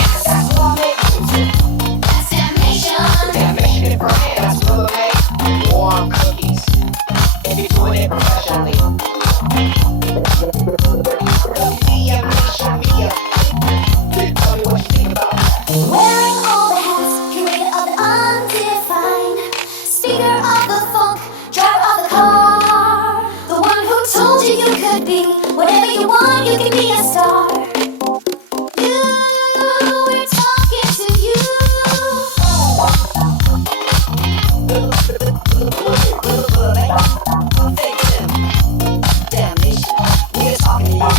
'cause that's what makes music. That's damnation. Damnation for me, that's Willa May. Warm cookies. If you're doing it professionally. Tell me what you think about that. Wearing all the hats, curator of the undefined, speaker of the funk, driver of the car, the one who told you you could be whatever you want, you can be a star. You, we're talking to you. ThinkTimm. Damnation. We're talking to you.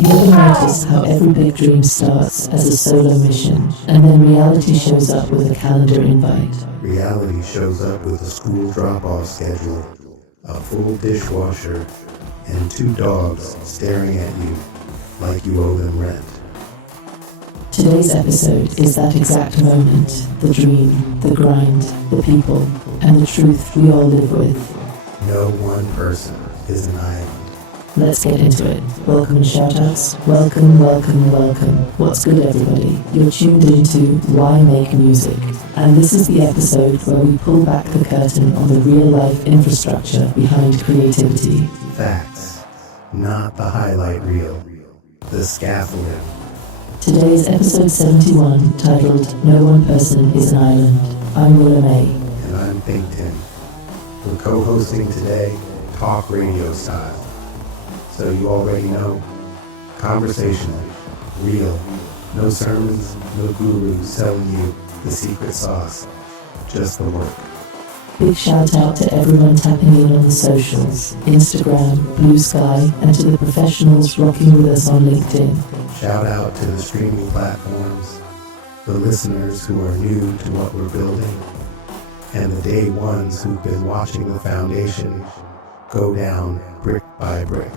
You ever notice how every big dream starts as a solo mission, and then reality shows up with a calendar invite? Reality shows up with a school drop-off schedule, a full dishwasher, and 2 dogs staring at you like you owe them rent. Today's episode is that exact moment, the dream, the grind, the people, and the truth we all live with. No one person is an island. Let's get into it. Welcome and shout-outs. Welcome, welcome, welcome. What's good, everybody? You're tuned into Why Make Music. And this is the episode where we pull back the curtain on the real-life infrastructure behind creativity. Facts, not the highlight reel, the scaffolding. Today's episode 71, titled No One Person is an Island. I'm Willa May. And I'm ThinkTimm. We're co-hosting today, talk radio style. So you already know, conversational, real, no sermons, no gurus telling you the secret sauce, just the work. Big shout out to everyone tapping in on the socials, Instagram, Blue Sky, and to the professionals rocking with us on LinkedIn. Shout out to the streaming platforms, the listeners who are new to what we're building, and the day ones who've been watching the foundation go down brick by brick.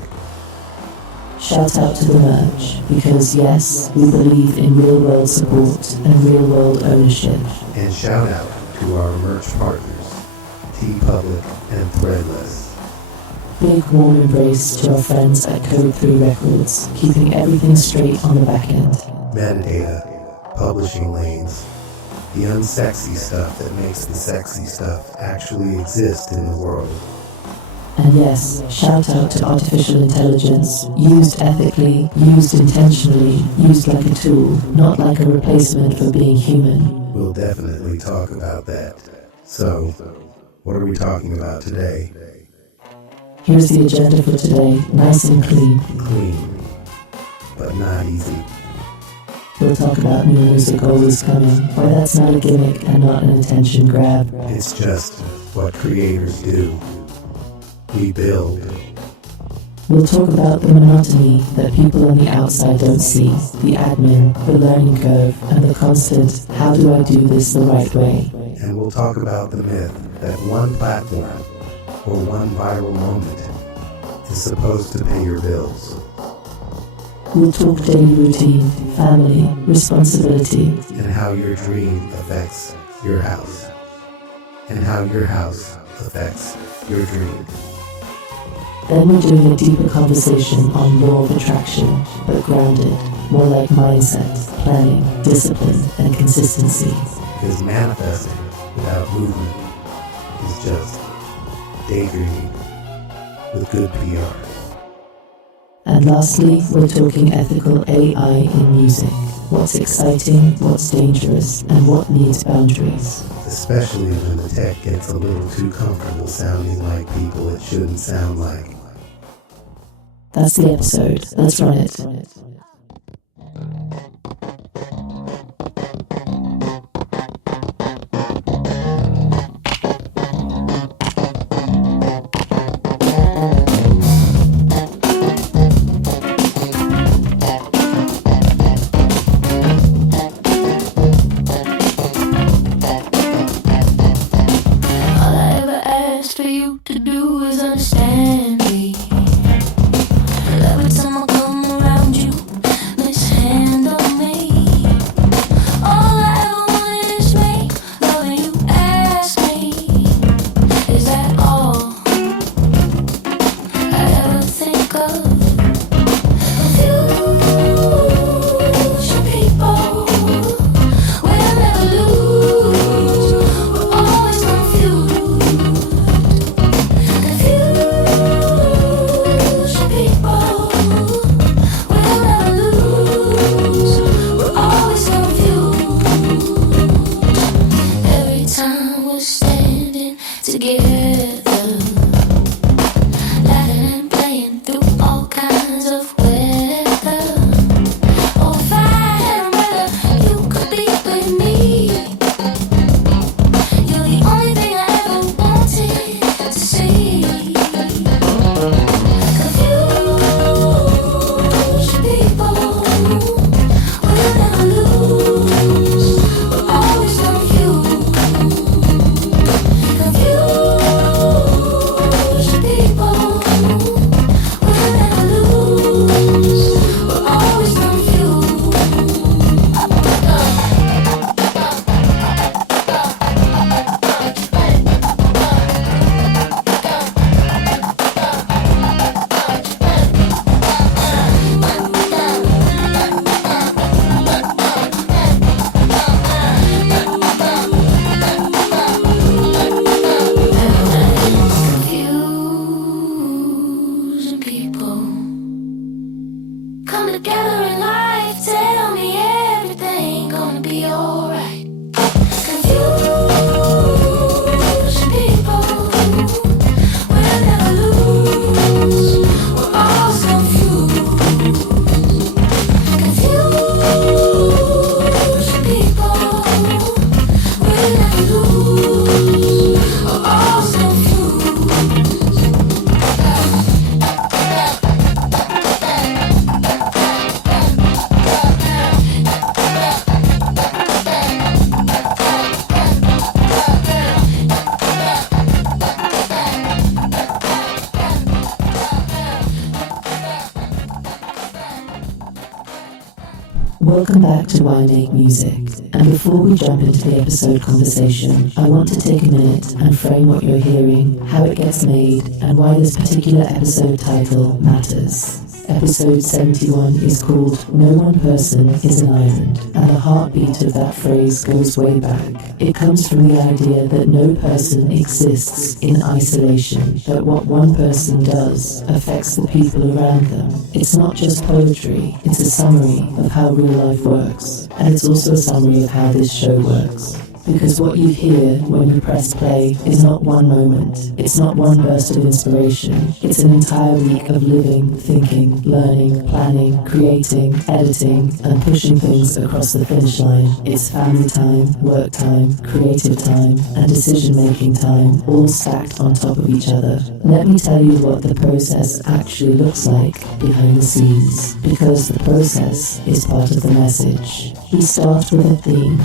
Shout out to the merch, because yes, we believe in real world support and real world ownership. And shout out to our merch partners, TeePublic and Threadless. Big warm embrace to our friends at Code 3 Records, keeping everything straight on the back end. Metadata, publishing lanes, the unsexy stuff that makes the sexy stuff actually exist in the world. And yes, shout out to artificial intelligence, used ethically, used intentionally, used like a tool, not like a replacement for being human. We'll definitely talk about that. So, what are we talking about today? Here's the agenda for today, nice and clean. Clean, but not easy. We'll talk about new music always coming, why that's not a gimmick and not an attention grab. It's just what creators do. We build. We'll talk about the monotony that people on the outside don't see, the admin, the learning curve, and the constant, how do I do this the right way? And we'll talk about the myth that one platform or one viral moment is supposed to pay your bills. We'll talk daily routine, family, responsibility, and how your dream affects your house, and how your house affects your dream. Then we're doing a deeper conversation on law of attraction, but grounded, more like mindset, planning, discipline, and consistency. Because manifesting without movement is just daydreaming with good PR. And lastly, we're talking ethical AI in music. What's exciting, what's dangerous, and what needs boundaries. Especially when the tech gets a little too comfortable sounding like people it shouldn't sound like. That's the episode. Let's run it. Welcome back to Why Make Music. And before we jump into the episode conversation, I want to take a minute and frame what you're hearing, how it gets made, and why this particular episode title matters. Episode 71 is called No One Person is an Island, and the heartbeat of that phrase goes way back. It comes from the idea that no person exists in isolation, that what one person does affects the people around them. It's not just poetry, it's a summary of how real life works, and it's also a summary of how this show works. Because what you hear when you press play is not one moment, it's not one burst of inspiration, it's an entire week of living, thinking, learning, planning, creating, editing, and pushing things across the finish line. It's family time, work time, creative time, and decision-making time, all stacked on top of each other. Let me tell you what the process actually looks like behind the scenes, because the process is part of the message. We start with a theme.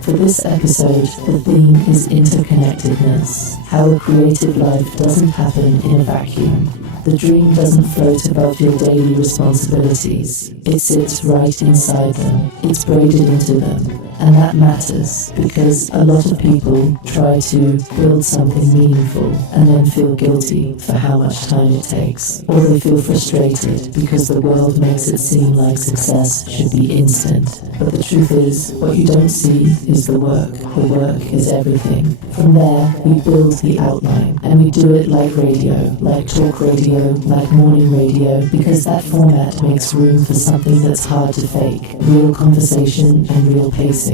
For this episode, the theme is interconnectedness, how a creative life doesn't happen in a vacuum. The dream doesn't float above your daily responsibilities. It sits right inside them. It's braided into them. And that matters because a lot of people try to build something meaningful and then feel guilty for how much time it takes. Or they feel frustrated because the world makes it seem like success should be instant. But the truth is, what you don't see is the work. The work is everything. From there, we build the outline. And we do it like radio, like talk radio, like morning radio, because that format makes room for something that's hard to fake. Real conversation and real pacing.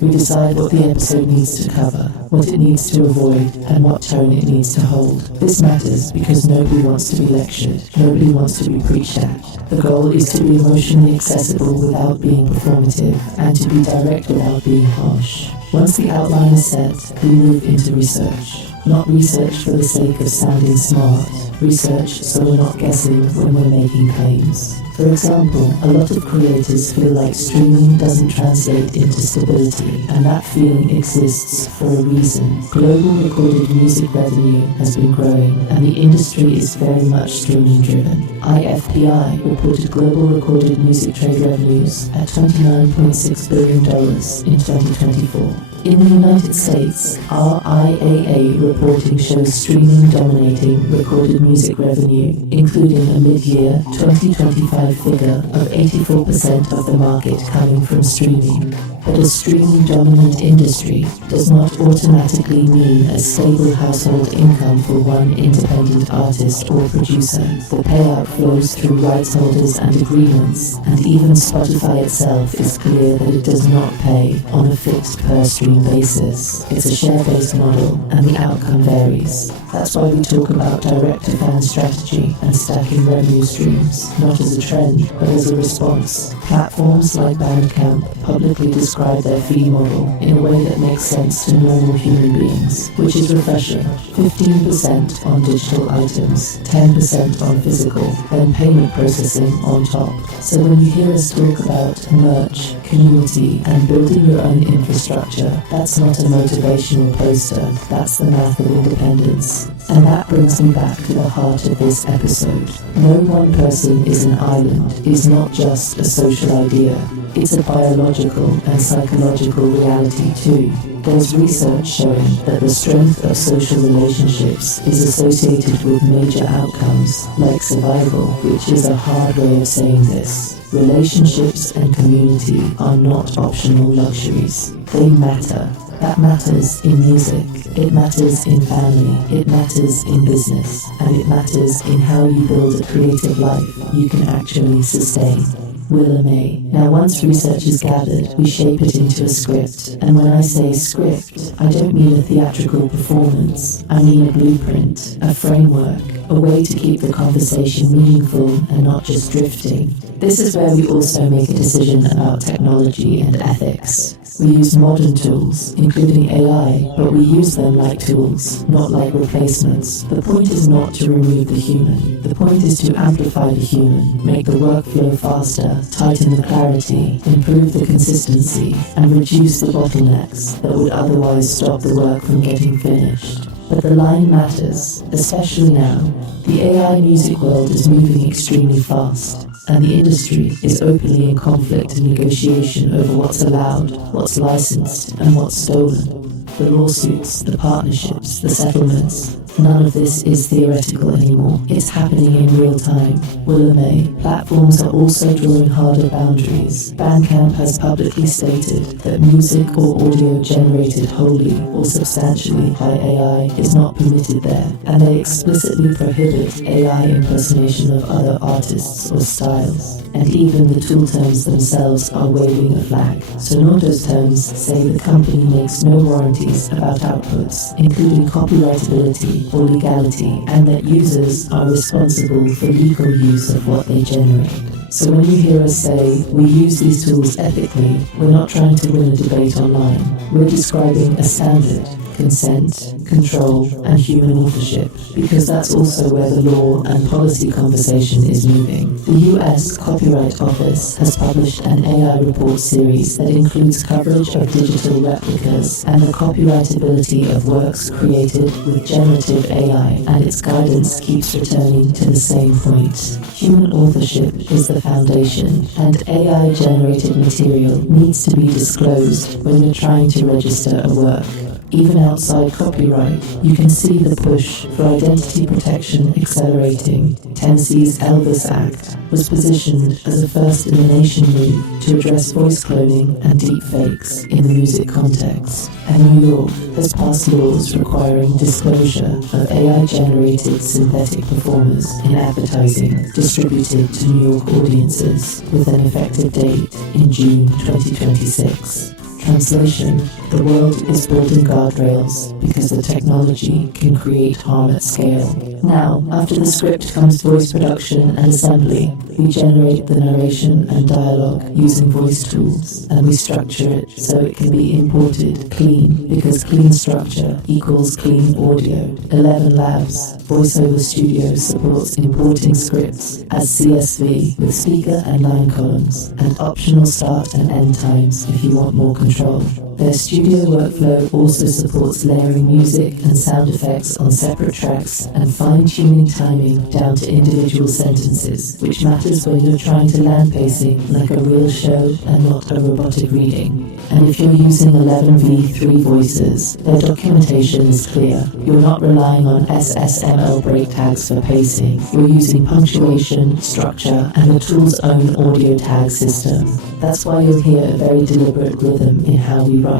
We decide what the episode needs to cover, what it needs to avoid, and what tone it needs to hold. This matters because nobody wants to be lectured, nobody wants to be preached at. The goal is to be emotionally accessible without being performative, and to be direct without being harsh. Once the outline is set, we move into research. Not research for the sake of sounding smart, research so we're not guessing when we're making claims. For example, a lot of creators feel like streaming doesn't translate into stability, and that feeling exists for a reason. Global recorded music revenue has been growing, and the industry is very much streaming driven. IFPI reported global recorded music trade revenues at $29.6 billion in 2024. In the United States, RIAA reporting shows streaming dominating recorded music revenue, including a mid-year 2025 figure of 84% of the market coming from streaming. But a streaming-dominant industry does not automatically mean a stable household income for one independent artist or producer. The payout flows through rights holders and agreements, and even Spotify itself is clear that it does not pay on a fixed per-stream basis. It's a share-based model, and the outcome varies. That's why we talk about direct-to-fan strategy and stacking revenue streams, not as a trend, but as a response. Platforms like Bandcamp publicly describe their fee model in a way that makes sense to normal human beings, which is refreshing. 15% on digital items, 10% on physical, then payment processing on top. So when you hear us talk about merch, community, and building your own infrastructure, that's not a motivational poster, that's the math of independence. And that brings me back to the heart of this episode. No one person is an island is not just a social idea. It's a biological and psychological reality too. There's research showing that the strength of social relationships is associated with major outcomes like survival, which is a hard way of saying this. Relationships and community are not optional luxuries. They matter. That matters in music, it matters in family, it matters in business, and it matters in how you build a creative life you can actually sustain. Willa May. Now once research is gathered, we shape it into a script. And when I say script, I don't mean a theatrical performance. I mean a blueprint, a framework, a way to keep the conversation meaningful and not just drifting. This is where we also make a decision about technology and ethics. We use modern tools, including AI, but we use them like tools, not like replacements. The point is not to remove the human. The point is to amplify the human, make the workflow faster, tighten the clarity, improve the consistency, and reduce the bottlenecks that would otherwise stop the work from getting finished. But the line matters, especially now. The AI music world is moving extremely fast. and the industry is openly in conflict and negotiation over what's allowed, what's licensed, and what's stolen. The lawsuits, the partnerships, the settlements, none of this is theoretical anymore. It's happening in real time. Willa May. Platforms are also drawing harder boundaries. Bandcamp has publicly stated that music or audio generated wholly or substantially by AI is not permitted there, and they explicitly prohibit AI impersonation of other artists or styles. And even the tool terms themselves are waving a flag. Sonordo's terms say the company makes no warranties about outputs, including copyrightability or legality, and that users are responsible for legal use of what they generate. So when you hear us say, we use these tools ethically, we're not trying to win a debate online. We're describing a standard: consent, control, and human authorship, because that's also where the law and policy conversation is moving. The US Copyright Office has published an AI report series that includes coverage of digital replicas and the copyrightability of works created with generative AI, and its guidance keeps returning to the same point. Human authorship is the foundation, and AI-generated material needs to be disclosed when you're trying to register a work. Even outside copyright, you can see the push for identity protection accelerating. Tennessee's Elvis Act was positioned as a first-in-the-nation move to address voice cloning and deepfakes in the music context. And New York has passed laws requiring disclosure of AI-generated synthetic performers in advertising distributed to New York audiences with an effective date in June 2026. Translation: the world is building guardrails because the technology can create harm at scale. Now, after the script comes voice production and assembly. We generate the narration and dialogue using voice tools, and we structure it so it can be imported clean, because clean structure equals clean audio. 11 Labs VoiceOver Studio supports importing scripts as CSV with speaker and line columns, and optional start and end times if you want more control. Their studio workflow also supports layering music and sound effects on separate tracks and fine-tuning timing down to individual sentences, which matters when you're trying to land pacing like a real show and not a robotic reading. And if you're using 11v3 voices, their documentation is clear. You're not relying on SSML break tags for pacing. You're using punctuation, structure, and the tool's own audio tag system. That's why you'll hear a very deliberate rhythm in how we write.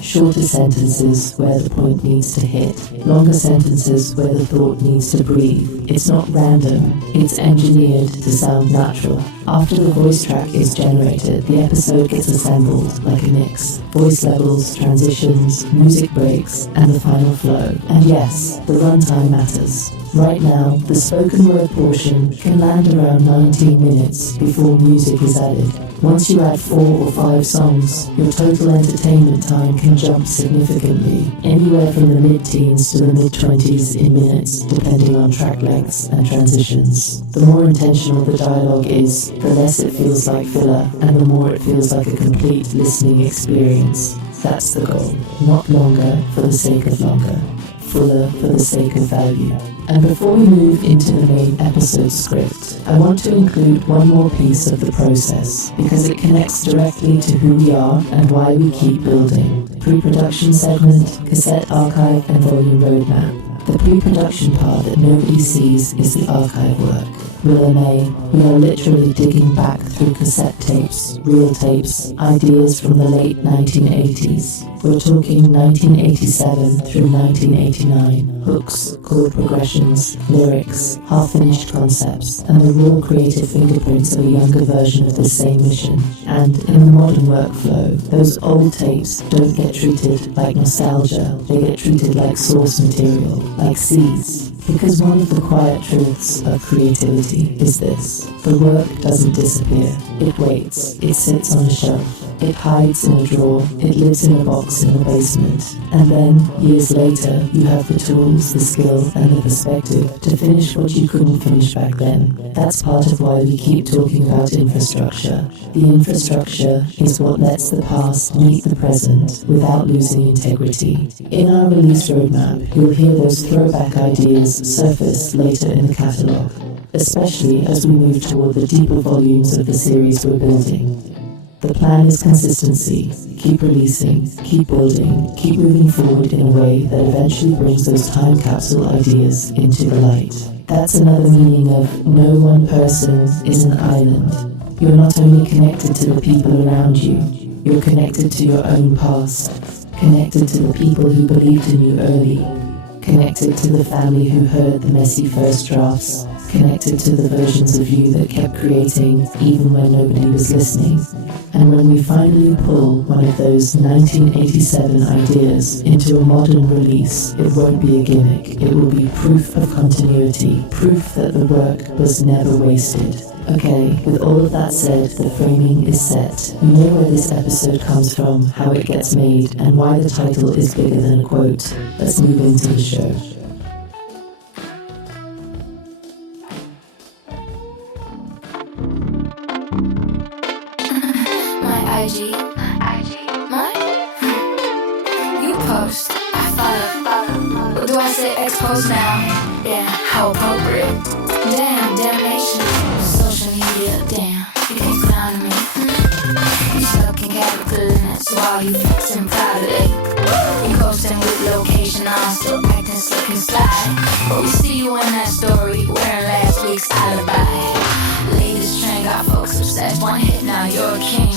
Shorter sentences where the point needs to hit. Longer sentences where the thought needs to breathe. It's not random. It's engineered to sound natural. After the voice track is generated, the episode gets assembled like a mix. Voice levels, transitions, music breaks, and the final flow. And yes, the runtime matters. Right now, the spoken word portion can land around 19 minutes before music is added. Once you add 4 or 5 songs, your total entertainment time can jump significantly, anywhere from the mid-teens to the mid-20s in minutes, depending on track lengths and transitions. The more intentional the dialogue is, the less it feels like filler, and the more it feels like a complete listening experience. That's the goal. Not longer for the sake of longer. Fuller for the sake of value. And before we move into the main episode script, I want to include one more piece of the process, because it connects directly to who we are and why we keep building. Pre-production segment, cassette archive, and volume roadmap. The pre-production part that nobody sees is the archive work. Willa May, we are literally digging back through cassette tapes, reel tapes, ideas from the late 1980s. We're talking 1987 through 1989. Hooks, chord progressions, lyrics, half-finished concepts, and the raw creative fingerprints of a younger version of the same mission. And in the modern workflow, those old tapes don't get treated like nostalgia, they get treated like source material, like seeds. Because one of the quiet truths of creativity is this: the work doesn't disappear. It waits. It sits on a shelf. It hides in a drawer. It lives in a box in the basement. And then, years later, you have the tools, the skill, and the perspective to finish what you couldn't finish back then. That's part of why we keep talking about infrastructure. The infrastructure is what lets the past meet the present without losing integrity. In our release roadmap, you'll hear those throwback ideas surface later in the catalogue. especially as we move toward the deeper volumes of the series we're building. The plan is consistency. Keep releasing, keep building, keep moving forward in a way that eventually brings those time capsule ideas into the light. That's another meaning of no one person is an island. You're not only connected to the people around you, you're connected to your own past, connected to the people who believed in you early, connected to the family who heard the messy first drafts, connected to the versions of you that kept creating even when nobody was listening. And when we finally pull one of those 1987 ideas into a modern release, it won't be a gimmick. It will be proof of continuity, proof that the work was never wasted. Okay, with all of that said, the framing is set. You know where this episode comes from, how it gets made, and why the title is bigger than a quote. Let's move into the show. My IG, you post, I follow. Do I say expose now? Yeah, how appropriate. Damn, damnation. Social media, damn, you can't clown me. You stuck in capitalness while you flexing proudly. You coasting with location on, still acting slick and sly. But we see you in that story, wearing last week's alibi. Latest trend got folks obsessed, one hit now you're a king.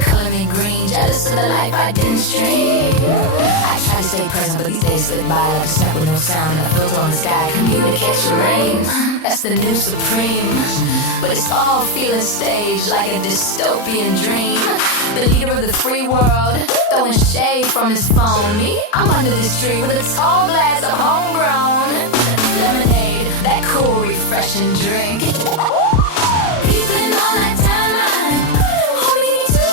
Color me green, jealous of the life I didn't stream. I try to stay present, but these days slip by like a step with no sound. That floats on the sky, communicate your rain. That's the new supreme. But it's all feeling staged like a dystopian dream. The leader of the free world, throwing shade from his phone. Me, I'm under this tree with a tall glass of homegrown lemonade, that cool, refreshing drink. Keeping on that timeline, holding to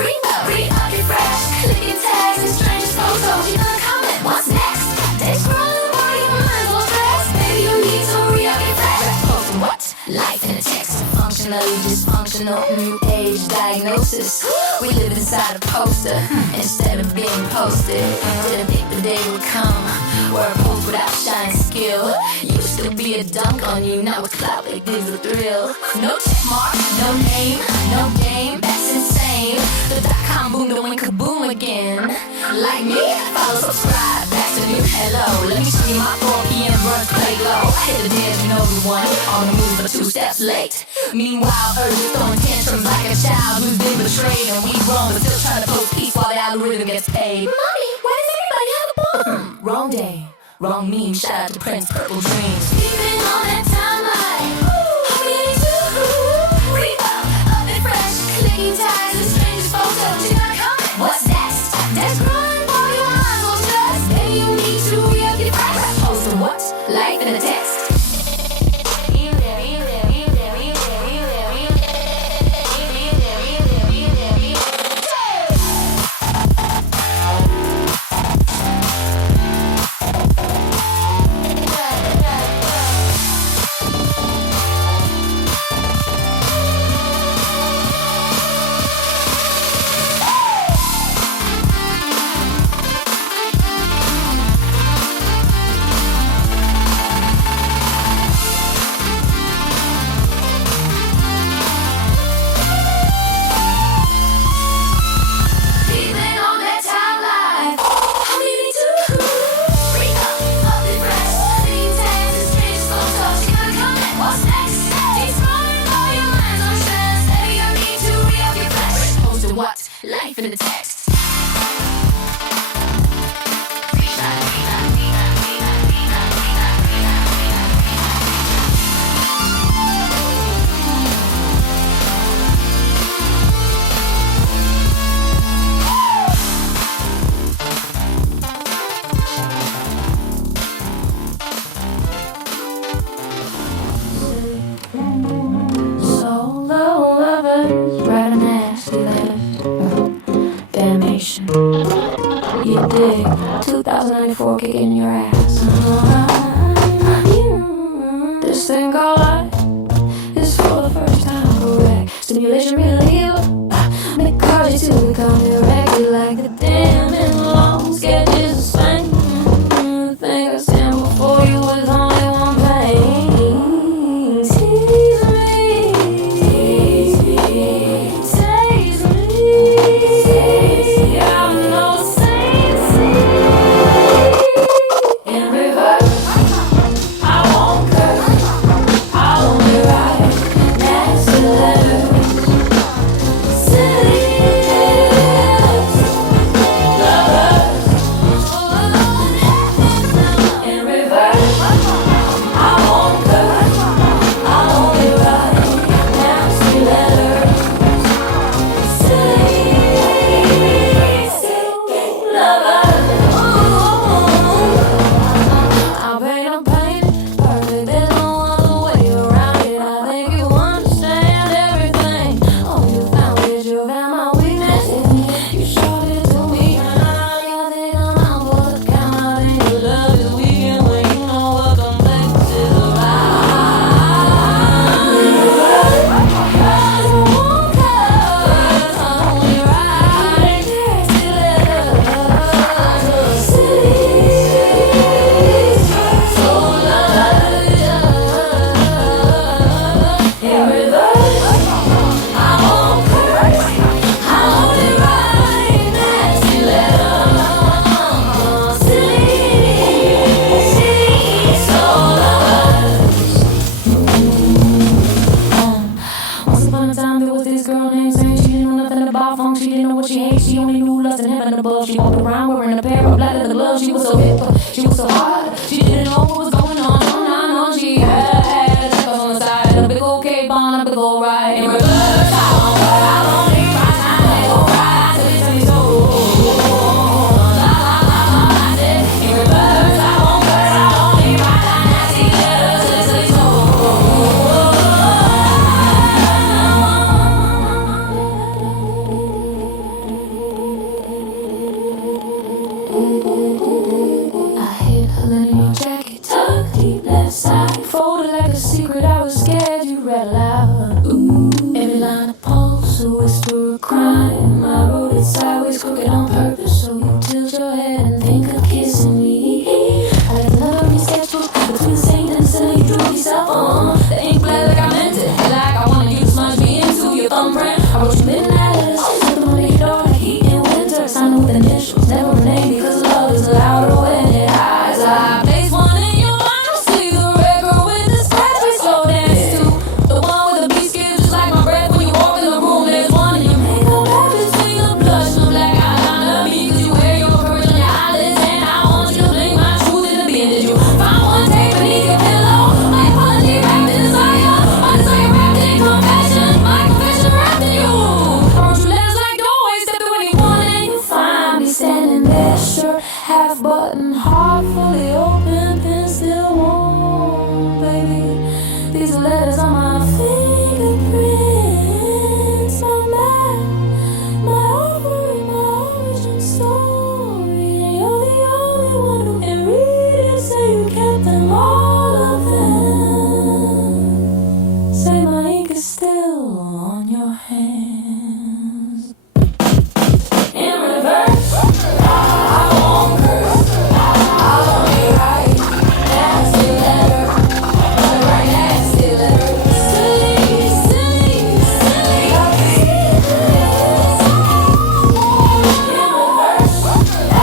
re-up, refresh, clicking tags and strangers' photos. You gonna comment? What's next? They scrolling while your mind's all stressed. Maybe you need to re-up, refresh. Posting what? Life in a text, functionally dysfunctional, new age diagnosis. We live inside a poster instead of being posted. Didn't think the day would come where a post without shine skill used to be a dunk on you, now it's clout like this a thrill. No check mark, no name, no game, that's insane. The .com boom, the wink kaboom again. Like me, follow, subscribe, back to new hello. Let me show you my 4 p.m. brunch play low. Hit the dance, you know the one, on the move but 2 steps late. Meanwhile, Earth is throwing tantrums like a child who's been betrayed, and we grown but still trying to post peace while the algorithm gets paid. Mommy, why does everybody have a bomb? Wrong day, wrong meme. Shout out to Prince, Purple Dreams. Sleeping on that timeline, holding to re-up, up and fresh, clicking tags and strangers' photos. You gotta comment. What's next? That's growing while your eyes will stress. Maybe you need to re-up your fresh. Posting what? Life in a text. Life in the text. Solo lovers write a nasty letter. Damnation. You dig 2094 kicking your ass. This thing called life is for the first time correct. Stimulation reliever. Make cards to become erected like the damn in long sketches of slang. The thing I stand before you with only one pain. age. She only knew lust and heaven above. She walked around wearing a pair of black leather gloves. She was so hip, she was so hot. She didn't know what was going on. No. She had a check on the side, a big old cape on, a big old ride. In reverse, I won't leave right now. They go right till they tell me so. I said, in reverse, I won't leave right now. Nasty letters till they tell me so. I hid her linen jacket, tucked deep left side, folded like a secret. I was scared you'd read aloud. Ooh, every line of pulse, a whisper of crime. I wrote it sideways, crooked on purpose, so you tilt your head and think of kissing me. I left another sketchbook between the saint and the sinner. You drew yourself on the ink bled like I meant it, like I wanted you to smudge me into your thumbprint. I wrote you midnight letters, sent them on your door like heat in winter. Signed with initials, never a name because love is louder when it hides. I place one in your mind, see the record with the scratch we slow dance to. The one with the beat skips just like my breath when you walk in the room. There's one in your makeup bag between the blush and the black eyeliner. Because you wear your courage on your eyelids, and I want you to blink my truth in the bin. Did you find one tape beneath your pillow? My apology wrapped in desire, my desire wrapped in confession, my confession wrapped in you. I wrote you letters like doorways, step through anyone and you find me standing there, shirt half button, heart fully open, pen still warm, baby. These are letters on my fingerprints, my map, my offering, my origin story. And you're the only one who can read it, say you kept them, all of them. Say my ink is still on your hands. In reverse, I won't curse. I'll only write nasty letters. I'll write nasty letters. Silly. I'll be serious. In reverse, I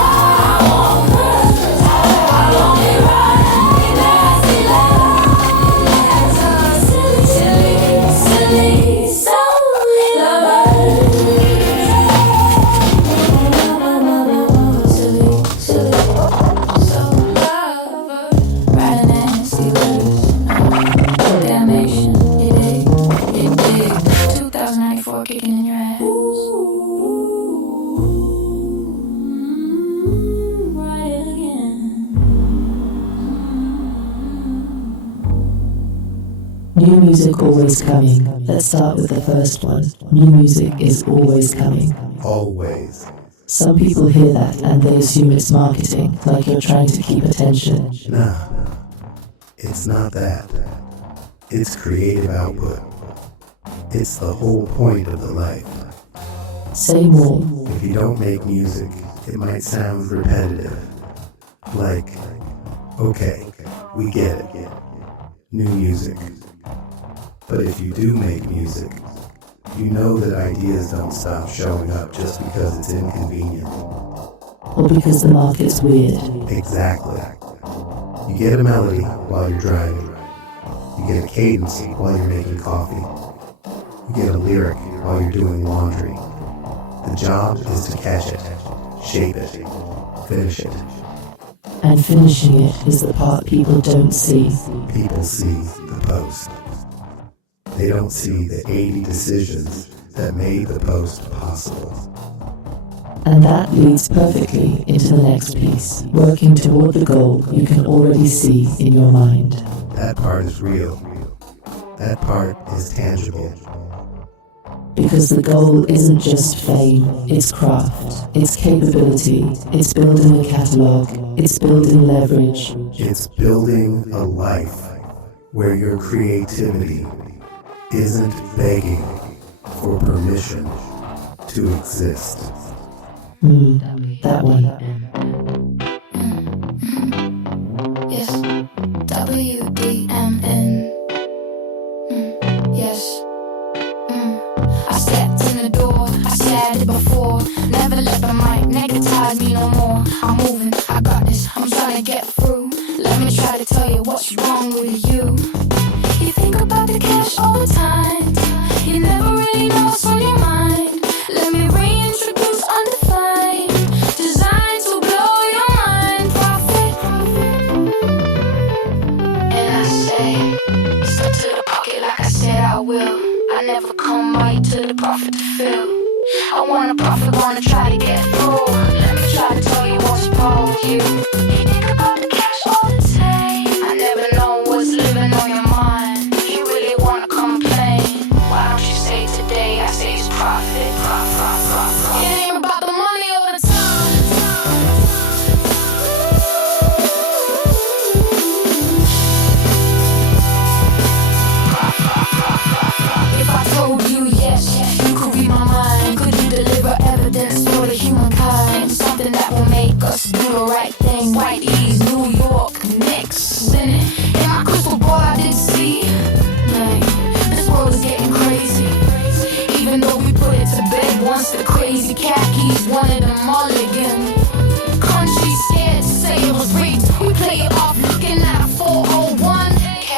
won't curse. I'll only write nasty letters. Silly, so lovers. Silly, so lovers. Writing nasty letters. Damnation, you dig. 2094 kicking in your ass. Write it again. New music always coming. Let's start with the first one. New music is always coming. Always. Some people hear that and they assume it's marketing, like you're trying to keep attention. Nah, it's not that. It's creative output. It's the whole point of the life. Say more. If you don't make music, it might sound repetitive. Like, okay, we get it. New music. But if you do make music, you know that ideas don't stop showing up just because it's inconvenient. Or because the market's weird. Exactly. You get a melody while you're driving. You get a cadence while you're making coffee. You get a lyric while you're doing laundry. The job is to catch it, shape it, finish it. And finishing it is the part people don't see. People see the post. They don't see the 80 decisions that made the post possible. And that leads perfectly into the next piece, working toward the goal you can already see in your mind. That part is real. That part is tangible. Because the goal isn't just fame, it's craft, it's capability, it's building a catalog, it's building leverage. It's building a life where your creativity isn't begging for permission to exist. That one. Yes, WDMN. Yes. I stepped in the door, I said it before. Never let the mic negatize me no more. I'm moving, I got this, I'm trying to get through. Let me try to tell you what's wrong with you. You think about the cash all the time. You never really know what's on your mind. Let me reintroduce You think about the cash all the time. I never know what's living on your mind. You really wanna complain? Why don't you say today? I say it's profit. It ain't about the money all the time. If I told you yes, you could read my mind. Could you deliver evidence for the humankind? Something that will make us do the right thing. Whitey's, New York, Knicks, linen. In my crystal ball I didn't see. Man, this world is getting crazy. Even though we put it to bed once, the crazy khakis wanted a mulligan. Country scared to say it was rigged. We play it off looking at a 401k.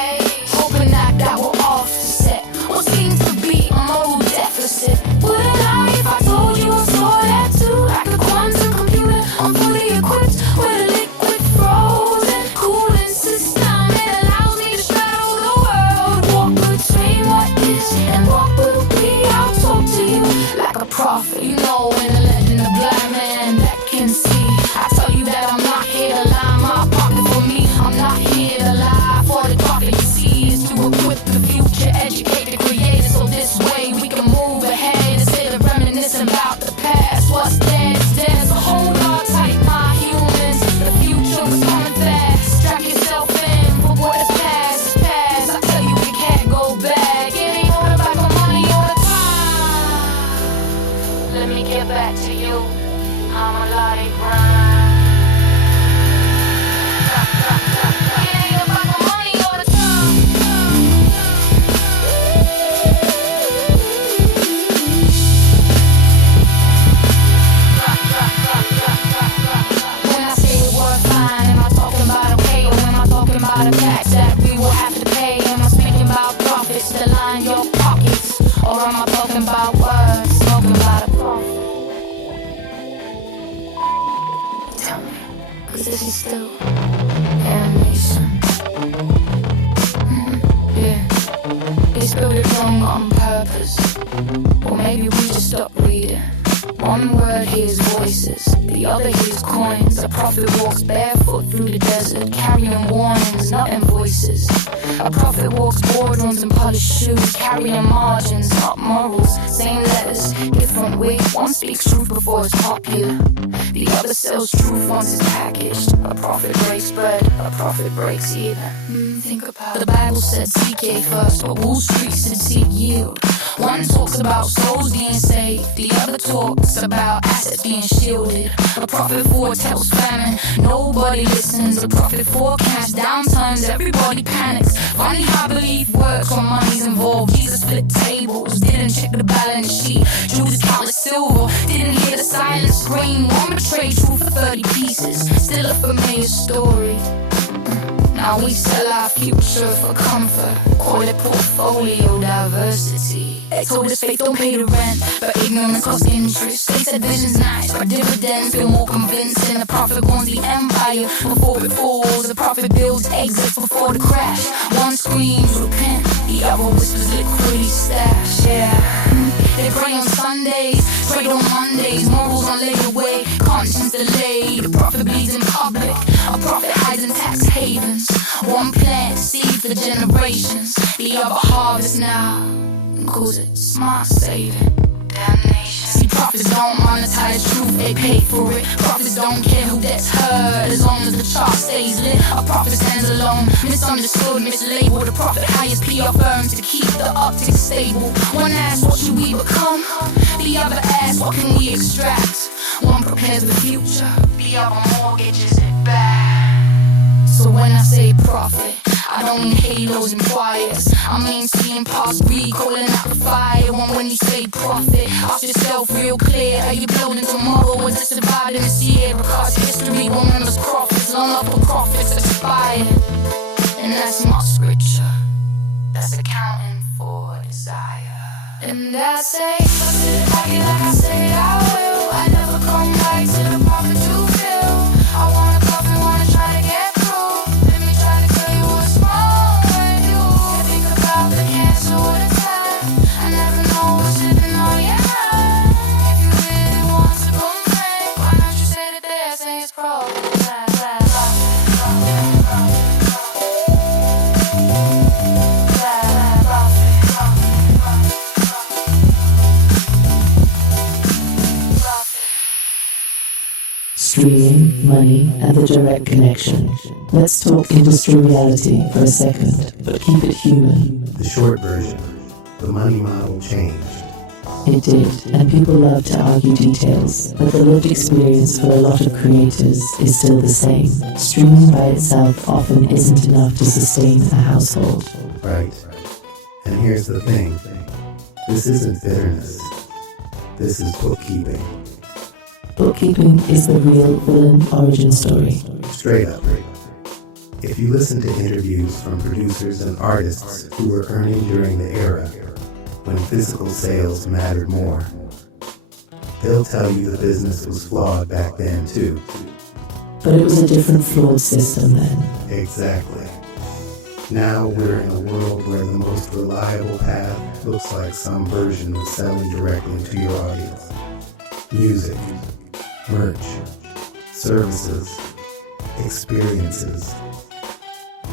Hoping that will offset what seems to be a moral deficit. Would it lie if I told you I saw that too? Like a quantum computer, I'm fully equipped with a liquid frozen cooling system. It allows me to straddle the world, walk between what is and what will be. I'll talk to you like a prophet, you know, in the legend of blind man that can see. I tell you that I'm not here to lie, my pocket for me. I'm not here to lie for the pocket. You see, is to equip the future, educate the creator, so this way we can move ahead instead of reminiscing about the past. What's dead is dead, so hold on tight, my humans. The future is coming fast. Strap yourself in for what is past is past. I tell you we can't go back. It ain't all about the money all the time. Let me get back to you. I'm a light grind. It ain't about the money all the time. When I say the word fine, am I talking about a pay, or am I talking about a tax that we will have to pay? Am I speaking about profits to line your pockets, or am I talking about words, talking about a profit? Tell me, 'cause this is still animation. Yeah, they spelled it wrong on purpose, or maybe we just stopped reading. One word hears voices, the other hears coins. A prophet walks barefoot through the desert, carrying warnings, not invoices. A prophet walks boardrooms in polished shoes, carrying margins, not morals. Same letters, different way. One speaks truth before it's popular, the other sells truth once it's packaged. A prophet breaks bread, a prophet breaks even. Think about it. The Bible said seek ye first, but Wall Street said seek yield. One talks about souls being saved, the other talks about assets being shielded. A prophet foretells famine, nobody listens. A prophet forecasts downturns, everybody panics. Funny how belief works when money's involved. Jesus flipped tables, didn't check the balance sheet. Judas counted silver, didn't hear the silent scream. One betrayed truth for 30 pieces, still a familiar story. Now we sell our future for comfort, call it portfolio diversity. They told us faith don't pay the rent, but ignorance costs interest. They said vision's nice, but dividends feel more convincing. The prophet warns the empire before it falls. The prophet builds exits before the crash. One screams repent, the other whispers liquidity stash. Yeah, they pray on Sundays, pray on Mondays. Morals on layaway, conscience delayed. The prophet bleeds in public, a prophet hides in tax havens. One plant seed for generations, the other harvest now and calls it smart saving. Damnation. See, prophets don't monetize truth, they pay for it. Prophets don't care who gets heard as long as the chart stays lit. A prophet stands alone, misunderstood, mislabeled. A prophet hires PR firms to keep the optics stable. One asks, what should we become? The other asks, what can we extract? One prepares the future, the other mortgages it back. So when I say prophet, I don't mean halos and choirs. I mean seeing past greed, calling out the fire. When you say prophet, ask yourself real clear. Are you building tomorrow or just surviving this year? Because history won't remember prophets, long love for prophets expired. And that's my scripture, that's accounting for desire. And I say, like I say I will. I never come back to the prophet to fill. I wanna come and wanna try to get through. Let me try to tell you what's wrong with you. You think about the cancer all the time. I never know what's sitting on your mind. If you really want to complain, why don't you say that there's things problem? Streaming, money, and the direct connection. Let's talk industry reality for a second, but keep it human. The short version, the money model changed. It did, and people love to argue details, but the lived experience for a lot of creators is still the same. Streaming by itself often isn't enough to sustain a household. Right. And here's the thing. This isn't bitterness. This is bookkeeping. Bookkeeping is the real villain origin story. Straight up. If you listen to interviews from producers and artists who were earning during the era when physical sales mattered more, they'll tell you the business was flawed back then too. But it was a different flawed system then. Exactly. Now we're in a world where the most reliable path looks like some version of selling directly to your audience. Music, merch, services, experiences,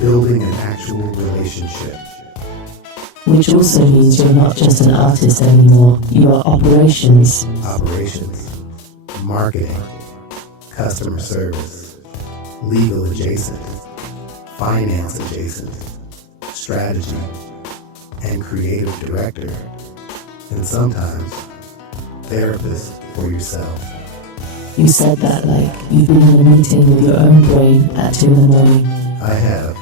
building an actual relationship. Which also means you're not just an artist anymore, you are operations. Operations, marketing, customer service, legal adjacent, finance adjacent, strategy, and creative director, and sometimes therapist for yourself. You said that like you've been in a meeting with your own brain at 2 in the morning. I have.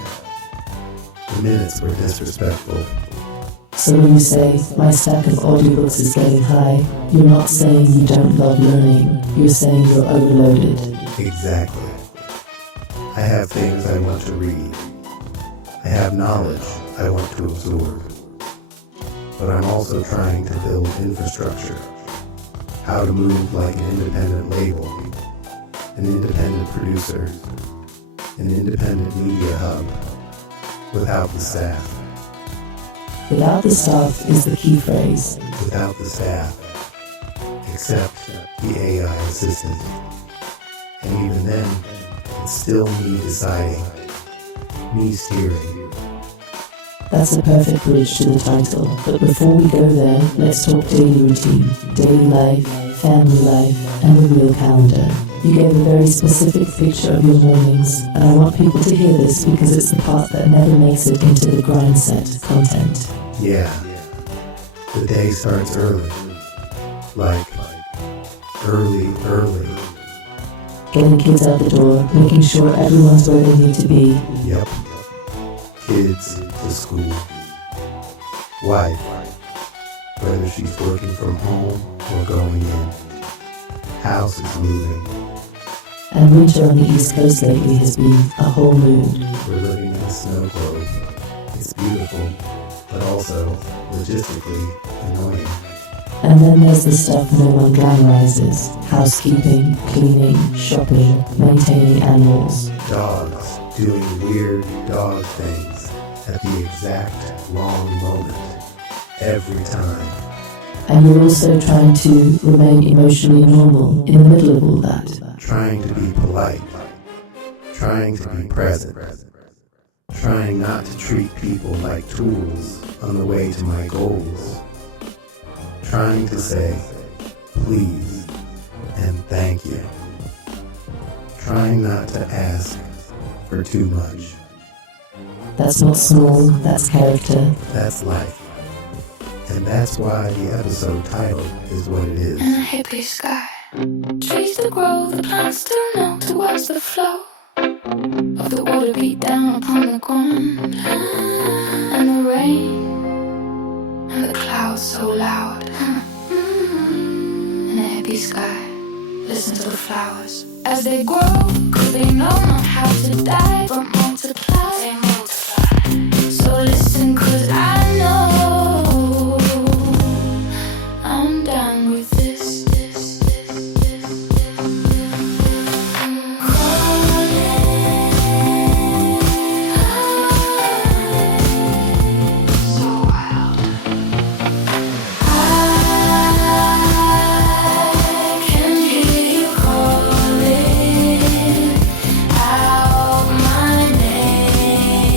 The minutes were disrespectful. So when you say, my stack of audiobooks is getting high, you're not saying you don't love learning, you're saying you're overloaded. Exactly. I have things I want to read. I have knowledge I want to absorb. But I'm also trying to build infrastructure. How to move like an independent label, an independent producer, an independent media hub, without the staff. Without the staff is the key phrase. Without the staff, except the AI assistant. And even then, it's still me deciding, me steering. That's a perfect bridge to the title, but before we go there, let's talk daily routine, daily life, family life, and the real calendar. You gave a very specific picture of your mornings, and I want people to hear this because it's the part that never makes it into the grind set content. Yeah, the day starts early, like early. Getting kids out the door, making sure everyone's where they need to be. Yep, kids to school. Wife, whether she's working from home or going in. House is moving. And winter on the East Coast lately has been a whole mood. We're living in a snow globe. It's beautiful, but also logistically annoying. And then there's the stuff no one glamorizes. Housekeeping, cleaning, shopping, maintaining animals. Dogs doing weird dog things at the exact wrong moment, every time. And you're also trying to remain emotionally normal in the middle of all that. Trying to be polite. Trying to be present. Trying not to treat people like tools on the way to my goals. Trying to say, please, and thank you. Trying not to ask for too much. That's not small, that's character. That's life. And that's why the episode title is what it is. In a hippie sky, trees to grow, the plants to know to watch the flow of the water beat down upon the ground, and the rain, and the clouds so loud. In a hippie sky, listen to the flowers as they grow, 'cause they know not how to die but multiply. They multiply. So listen, 'cause I know I'm done with this. So wild. I can hear you calling out my name.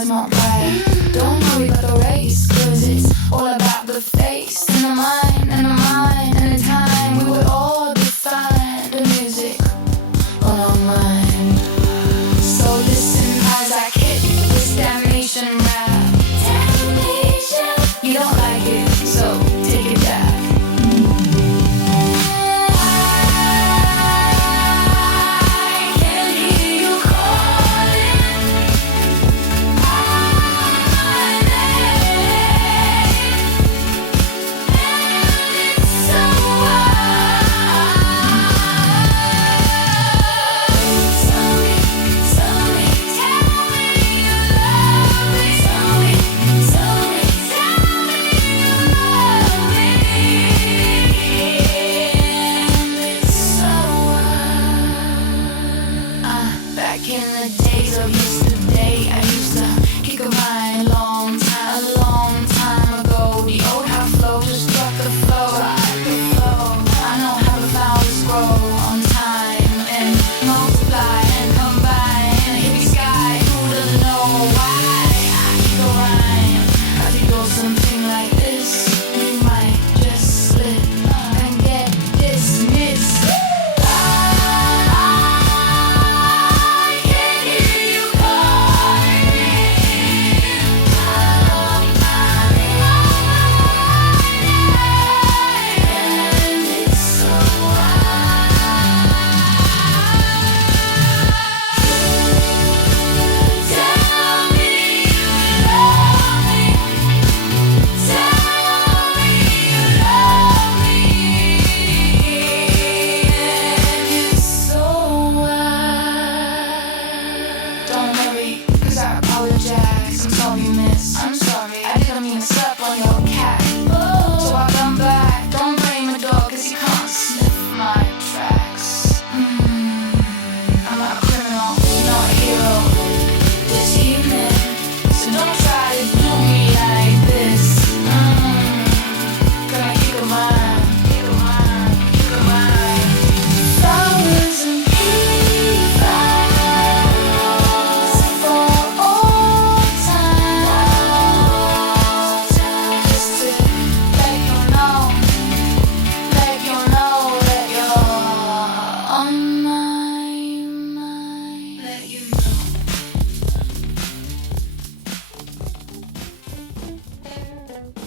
was not pride. Don't worry about the race, cause it's all about the face and the mind and the mind and the time. We would all define the music on our mind. So listen as I kick this damnation rap. Damnation. You don't like it, so take it back.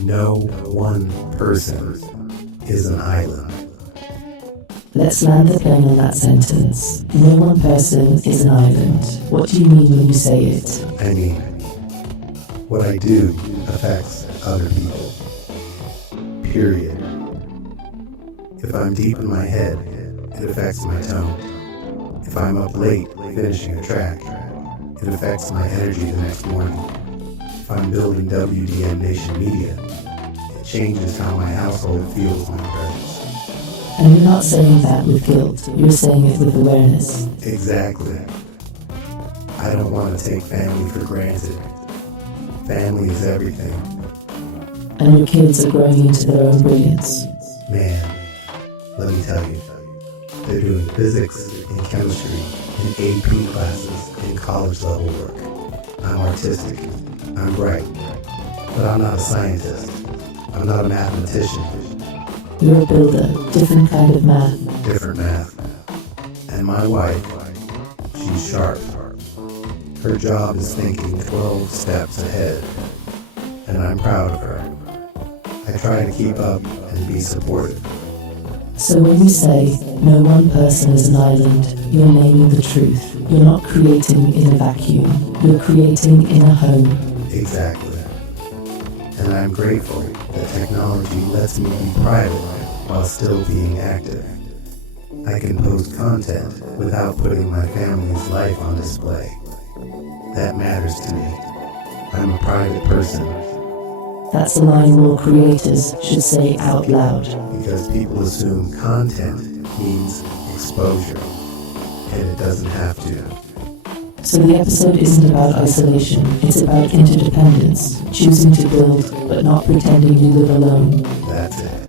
No one person is an island. Let's land the plane on that sentence. No one person is an island. What do you mean when you say it? I mean, what I do affects other people. Period. If I'm deep in my head, it affects my tone. If I'm up late finishing a track, it affects my energy the next morning. If I'm building WDM Nation Media, it changes how my household feels my presence. And you're not saying that with guilt, you're saying it with awareness. Exactly. I don't want to take family for granted. Family is everything. And your kids are growing into their own brilliance. Man, let me tell you, they're doing physics and chemistry and AP classes and college level work. I'm artistic, I'm bright, but I'm not a scientist. I'm not a mathematician. You're a builder, different kind of math. Different math. And my wife, she's sharp. Her job is thinking 12 steps ahead, and I'm proud of her. I try to keep up and be supportive. So when you say, no one person is an island, you're naming the truth. You're not creating in a vacuum. You're creating in a home. Exactly. And I'm grateful that technology lets me be private while still being active. I can post content without putting my family's life on display. That matters to me. I'm a private person. That's a line more creators should say out loud. Because people assume content means exposure, and it doesn't have to. So the episode isn't about isolation, it's about interdependence, choosing to build, but not pretending you live alone. That's it.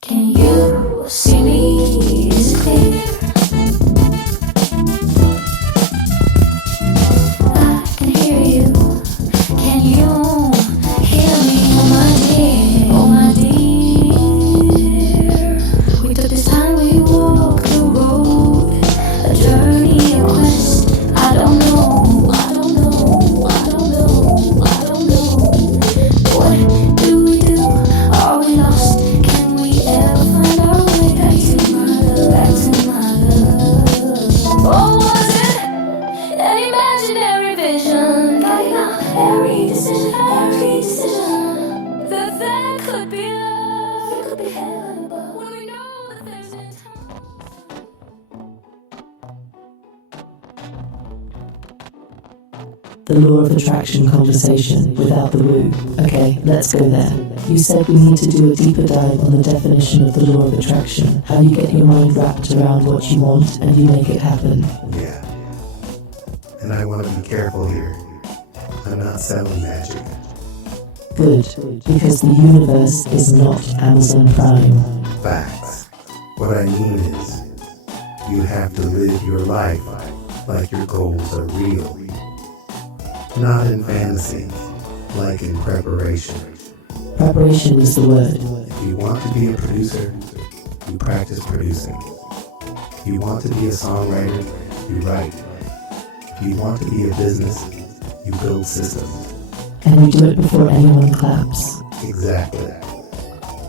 Can you see me? Is it clear? I can hear you. Can you hear me, oh my dear? Oh my dear. We took this time, we walked the road, a journey, a quest. I don't know, I don't know, I don't know, I don't know. What do we do? Are we lost? Can we ever find our way back to my love? Back to my love? Or was it an imaginary vision? Guiding our every decision. That could be love. It could be heaven, but when we know that there's no time. The law of attraction conversation without the woo. Okay, let's go there. You said we need to do a deeper dive on the definition of the law of attraction, how you get your mind wrapped around what you want and you make it happen. Yeah. And I want to be careful here. I'm not selling magic. Good, because the universe is not Amazon Prime. Facts. What I mean is, you have to live your life like your goals are real. Not in fantasy, like in preparation. Preparation is the word. If you want to be a producer, you practice producing. If you want to be a songwriter, you write. If you want to be a business, you build systems. And you do it before anyone claps. Exactly.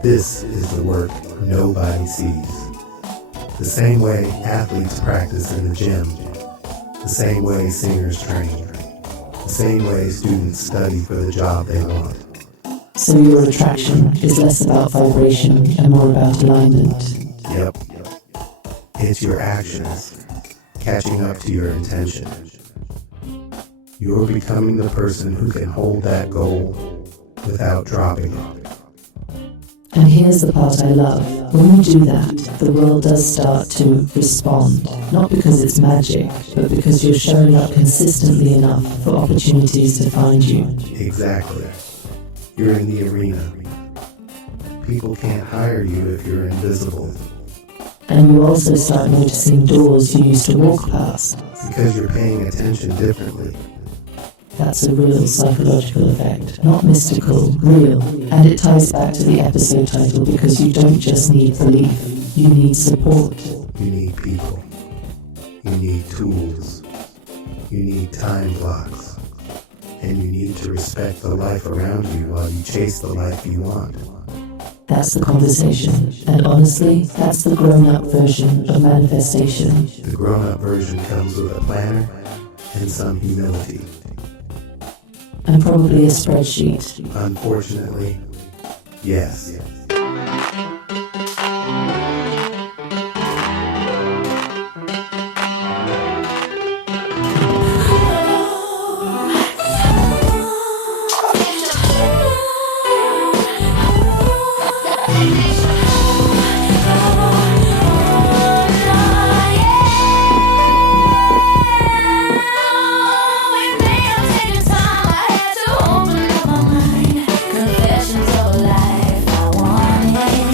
This is the work nobody sees. The same way athletes practice in the gym. The same way singers train. The same way students study for the job they want. So your attraction is less about vibration and more about alignment. Yep. It's your actions catching up to your intention. You're becoming the person who can hold that goal without dropping it. And here's the part I love. When you do that, the world does start to respond. Not because it's magic, but because you're showing up consistently enough for opportunities to find you. Exactly. You're in the arena. People can't hire you if you're invisible. And you also start noticing doors you used to walk past. Because you're paying attention differently. That's a real psychological effect, not mystical, real. And it ties back to the episode title because you don't just need belief, you need support. You need people. You need tools. You need time blocks. And you need to respect the life around you while you chase the life you want. That's the conversation. And honestly, that's the grown-up version of manifestation. The grown-up version comes with a planner and some humility. And probably a spreadsheet. Unfortunately, yes. Confessions of a life I wanted.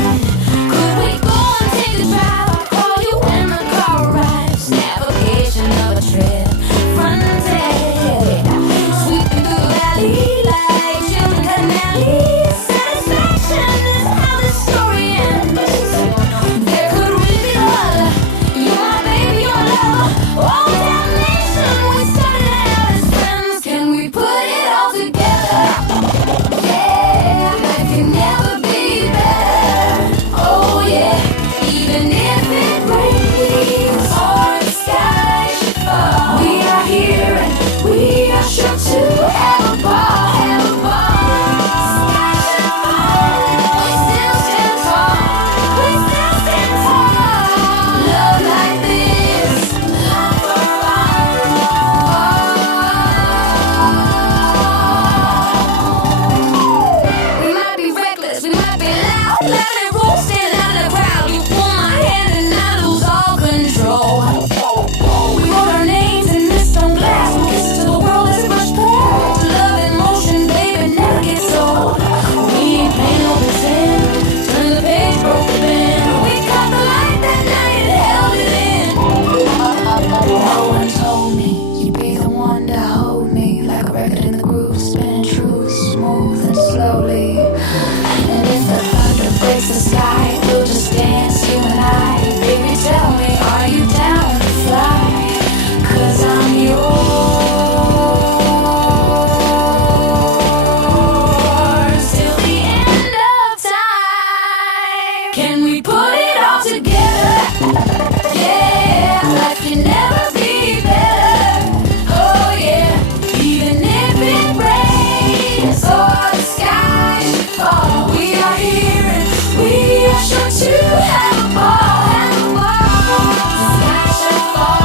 when we put it all together. Yeah, life can never be better. Oh yeah, even if it rains or the sky should fall, we are here and we are sure to have a ball. Sky should fall,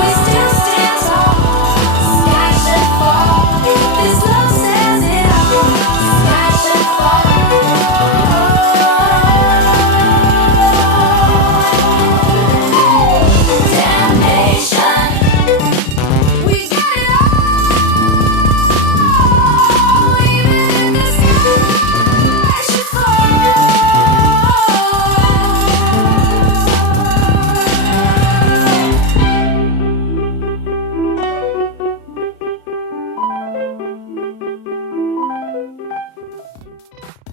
we still stand tall. Sky should fall, this love says it all. Sky should fall. Damnation, we got it all. Even if the sky should fall.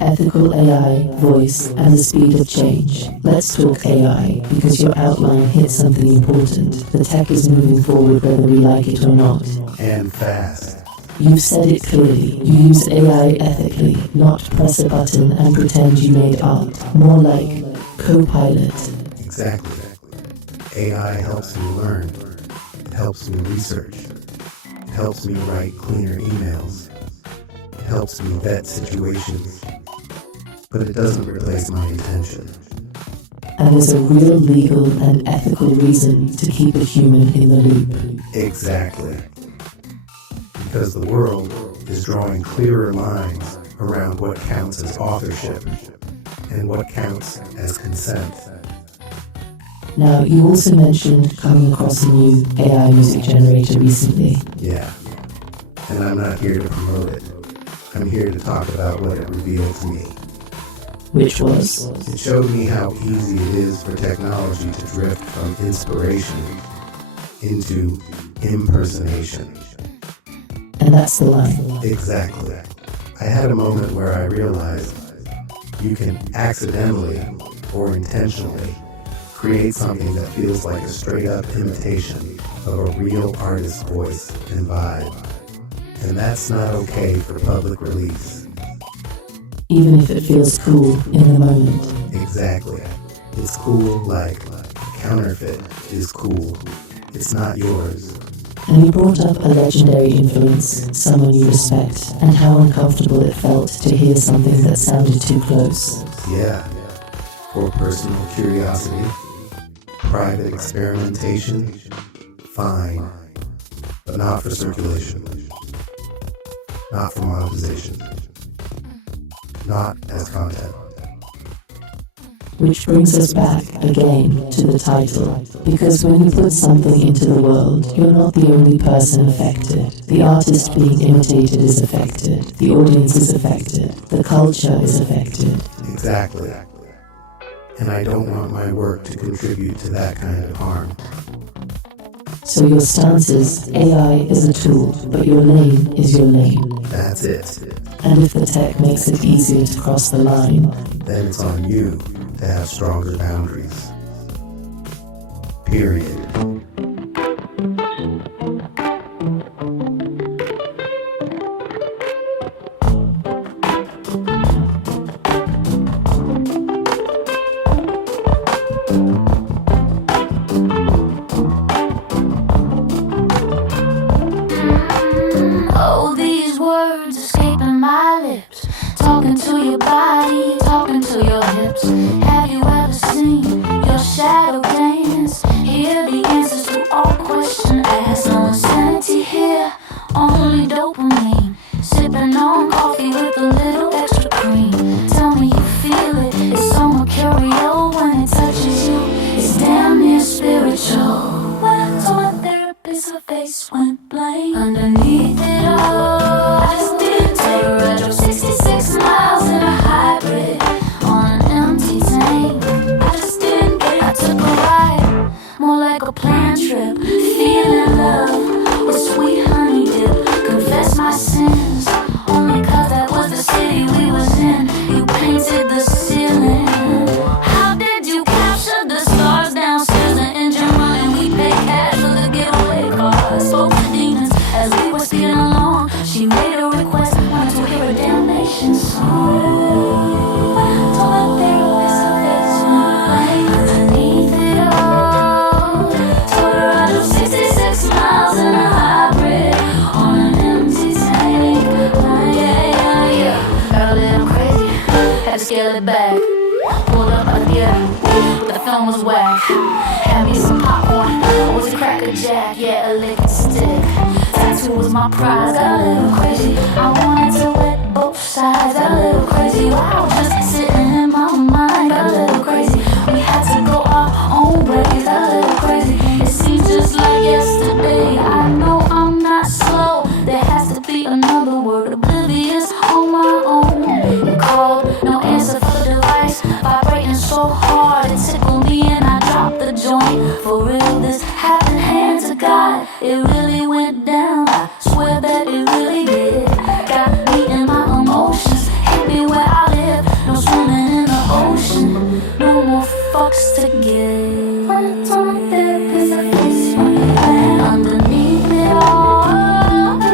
Ethical AI, voice, and the speed of change. Let's talk AI, because your outline hit something important. The tech is moving forward whether we like it or not. And fast. You've said it clearly. You use AI ethically, not press a button and pretend you made art. More like co-pilot. Exactly. AI helps me learn. It helps me research. It helps me write cleaner emails. It helps me vet situations. But it doesn't replace my intention. And there's a real legal and ethical reason to keep a human in the loop. Exactly. Because the world is drawing clearer lines around what counts as authorship and what counts as consent. Now, you also mentioned coming across a new AI music generator recently. Yeah. And I'm not here to promote it. I'm here to talk about what it revealed to me. Which was? It showed me how easy it is for technology to drift from inspiration into impersonation. And that's the line. Exactly. I had a moment where I realized you can accidentally or intentionally create something that feels like a straight-up imitation of a real artist's voice and vibe. And that's not okay for public release. Even if it feels cool in the moment. Exactly. It's cool like counterfeit is cool. It's not yours. And you brought up a legendary influence, someone you respect, and how uncomfortable it felt to hear something that sounded too close. Yeah. For personal curiosity, private experimentation, fine. But not for circulation. Not for monetization. Not as content. Which brings us back again to the title. Because when you put something into the world, you're not the only person affected. The artist being imitated is affected. The audience is affected. The culture is affected. Exactly. And I don't want my work to contribute to that kind of harm. So your stance is AI is a tool, but your lane is your lane. That's it. And if the tech makes it easier to cross the line, Then it's on you to have stronger boundaries. Period. Oh, these words escaping my lips, talking to your body, talking to your hips. Have you ever seen your shadow dance? Here begins the song was whack. Had me some popcorn, was a cracker jack, yeah, a lick and stick. Tattoo was my prize, got a little crazy. I wanted to wet both sides, got a little crazy. Wow, just sitting in my mind, got a little crazy. We had to go our own ways, got a little crazy. It seems just like yesterday. I know I'm not slow, there has to be another word. Oblivious on my own. Called, no answer for the device. Vibrating so hard, it tickled me and I dropped the joint. For real, this happened, hand to God. It really went down. I swear that it really did. Got me in my emotions, hit me where I live. No swimming in the ocean, no more fucks to give. When I told my therapist I face and underneath it all, to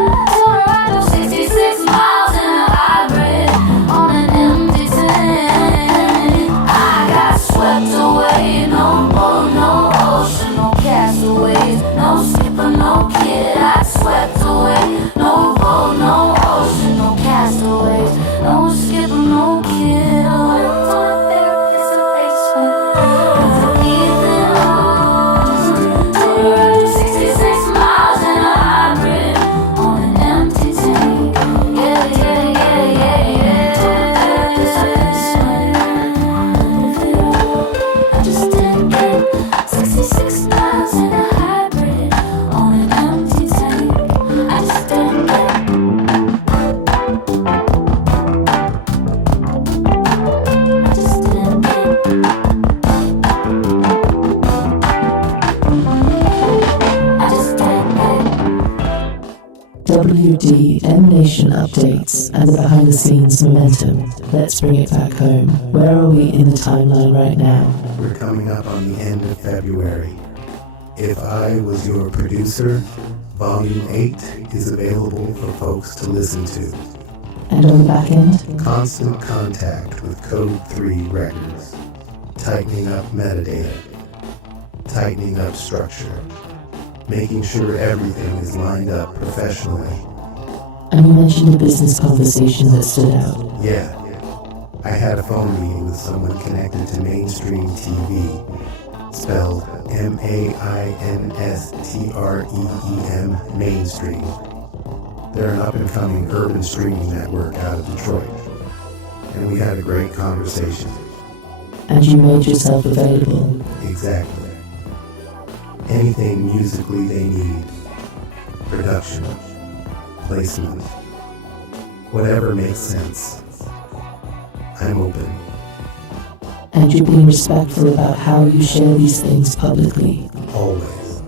ride those 66 miles in a hybrid on an empty tank. I got swept away, no boat, no ocean, no castaways, no skipper, no kid. I swept away, no boat, no ocean, no castaways, no skipper, no kid. Oh, to my therapist I face underneath it all, to ride those 66 miles in a hybrid on an empty tank. Yeah, yeah, yeah, yeah, yeah. I just did that. 66 miles in a hybrid on an empty tank. I just did that. I just did that. I just did that. WD, M Nation updates, and the behind the scenes momentum. Let's bring it back home. Where are we in the timeline right now? We're coming up on the end of February. If I Was Your Producer, Volume 8 is available for folks to listen to. And on the back end? Constant contact with Code 3 Records. Tightening up metadata. Tightening up structure. Making sure everything is lined up professionally. And you mentioned a business conversation that stood out. Yeah. I had a phone meeting with someone connected to mainstream TV, spelled MAINSTREEM, mainstream. They're an up-and-coming urban streaming network out of Detroit. And we had a great conversation. And you made yourself available. Exactly. Anything musically they need. Production. Placement. Whatever makes sense. I'm open. And you're being respectful about how you share these things publicly. Always.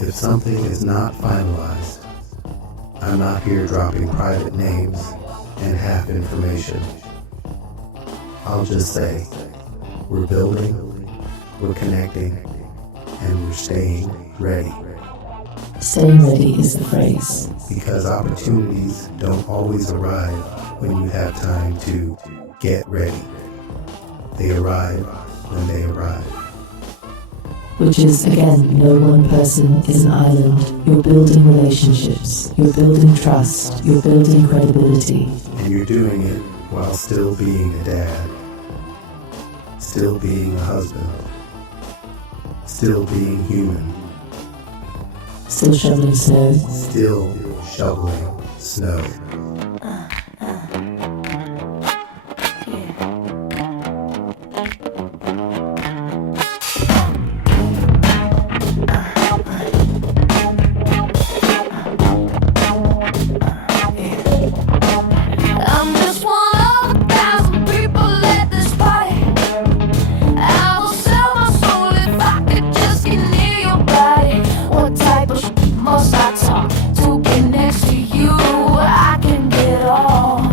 If something is not finalized, I'm not here dropping private names and half information. I'll just say, we're building, we're connecting, and we're staying ready. Staying ready is the phrase. Because opportunities don't always arrive when you have time to get ready. They arrive when they arrive. Which is, again, no one person is an island. You're building relationships, you're building trust, you're building credibility. And you're doing it while still being a dad, still being a husband, still being human, Still shoveling snow. still shoveling snow. I'm just one of 1,000 people at this party. I will sell my soul if I could just get near your body. What type of must I talk to get next to you? I can get off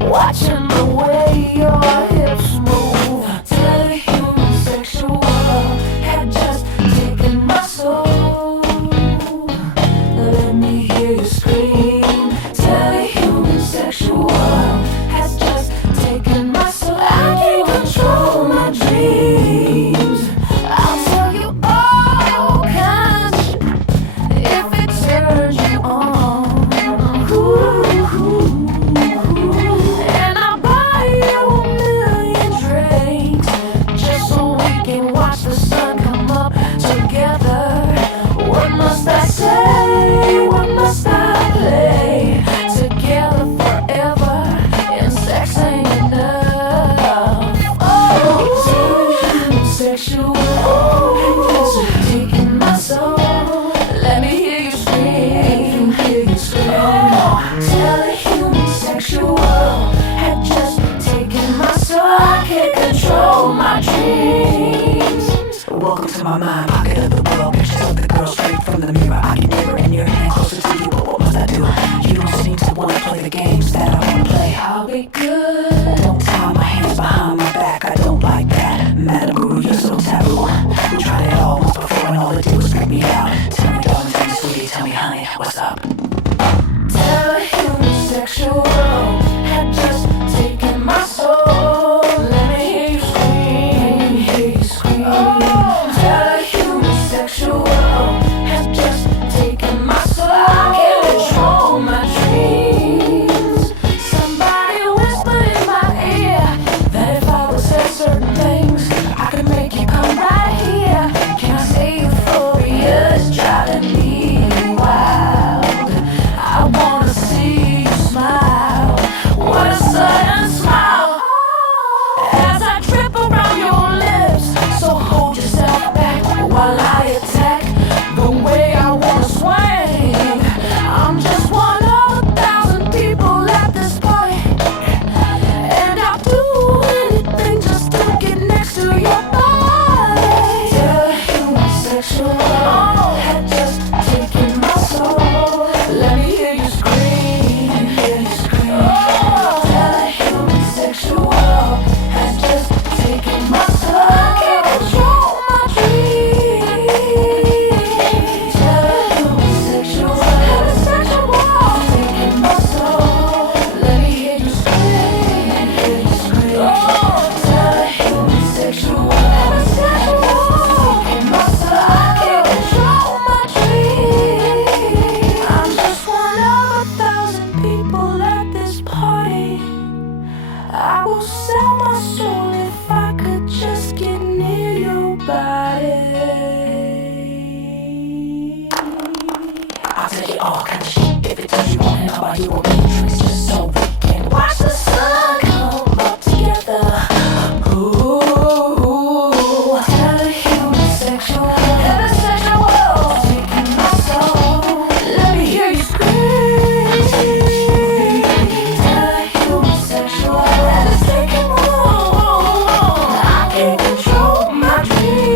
watching the way your hips move. Tell the humans Welcome to my mind, pocket of the world. Pictures of the girl straight from the mirror. I get nearer and nearer and closer to you, but what must I do? You don't seem to want to play the games that I want to play. I'll be good. Don't tie my hands behind my back, I don't like that. Madam Guru, you're so taboo. We tried it all once before and all it did was freak me out. Tell me darling, tell me sweetie, tell me honey, what's up? Tell a human sexual had just taken my soul. Let me hear you scream. Let me hear you scream. Oh, tell a human sexual has just taken my soul. I can't control my dreams. Somebody whispered in my ear that if I would say certain things, I could make you come right here. Can I say euphoria is driving me wild? I wanna see you smile. What a sudden smile. As I trip around your lips, so hold yourself back while I attack the way I wanna swing. I'm just one of 1,000 people at this party, and I'll do anything just to get next to your body. Tell a human sexual had just taken my soul. Let me hear you scream. Hear you scream. Oh, tell a human sexual has just taken my soul. I can't control my dreams. Tell a human sexual taken my soul. Let me hear you scream. Hear you scream. Oh, tell a human sexual taken my soul. I can't control my dreams. I'm just one of 1,000 people at this party. I will sell my soul if I could just get near your body. I'll tell you all kind of shit if it does you wrong. And I'll buy you a Matrix just so we can watch the sun come up together. Ooh, tell a human sexual taking my soul. Let me hear you scream. Tell a human sexual taking I can't control my dreams.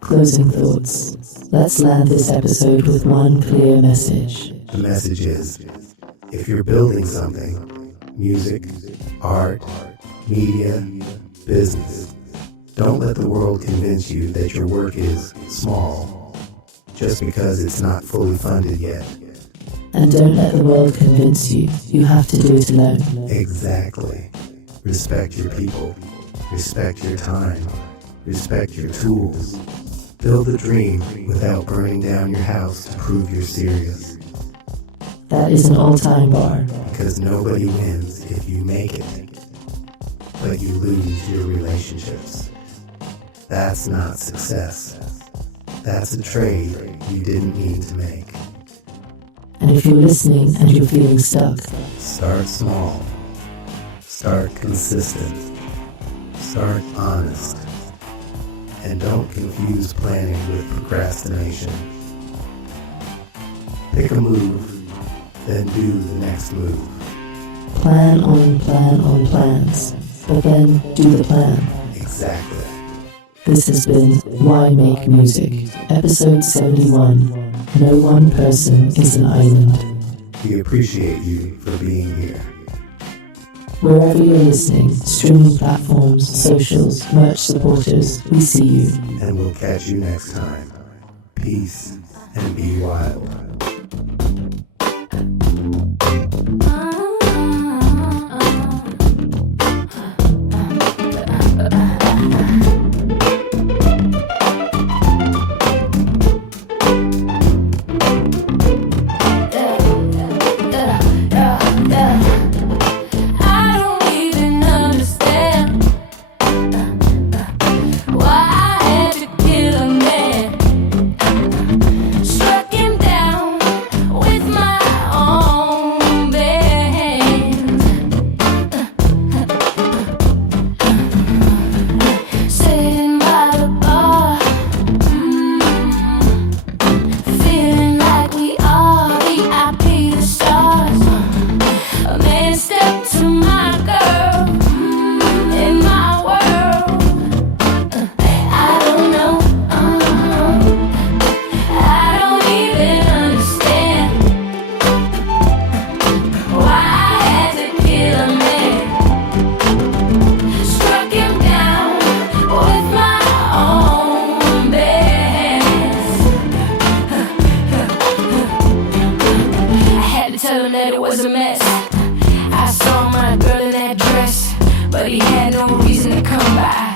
Closing thoughts. Let's land this episode with one clear message. The message is, if you're building something, music, art, media, business, don't let the world convince you that your work is small just because it's not fully funded yet. And don't let the world convince you you have to do it alone. Exactly. Respect your people. Respect your time. Respect your tools. Build a dream without burning down your house to prove you're serious. That is an all-time bar. Because nobody wins if you make it, but you lose your relationships. That's not success. That's a trade you didn't need to make. And if you're listening and you're feeling stuck, Start small. Start consistent. Start honest. And don't confuse planning with procrastination. Pick a move, then do the next move. plan on plans, but then do the plan. Exactly. This has been Why Make Music, episode 71. No one person is an island. We appreciate you for being here. Wherever you're listening, streaming platforms, socials, merch supporters, we see you. And we'll catch you next time. Peace and be wild. I don't even understand why I had to kill a man. Struck him down I saw my girl in that dress, but he had no reason to come by.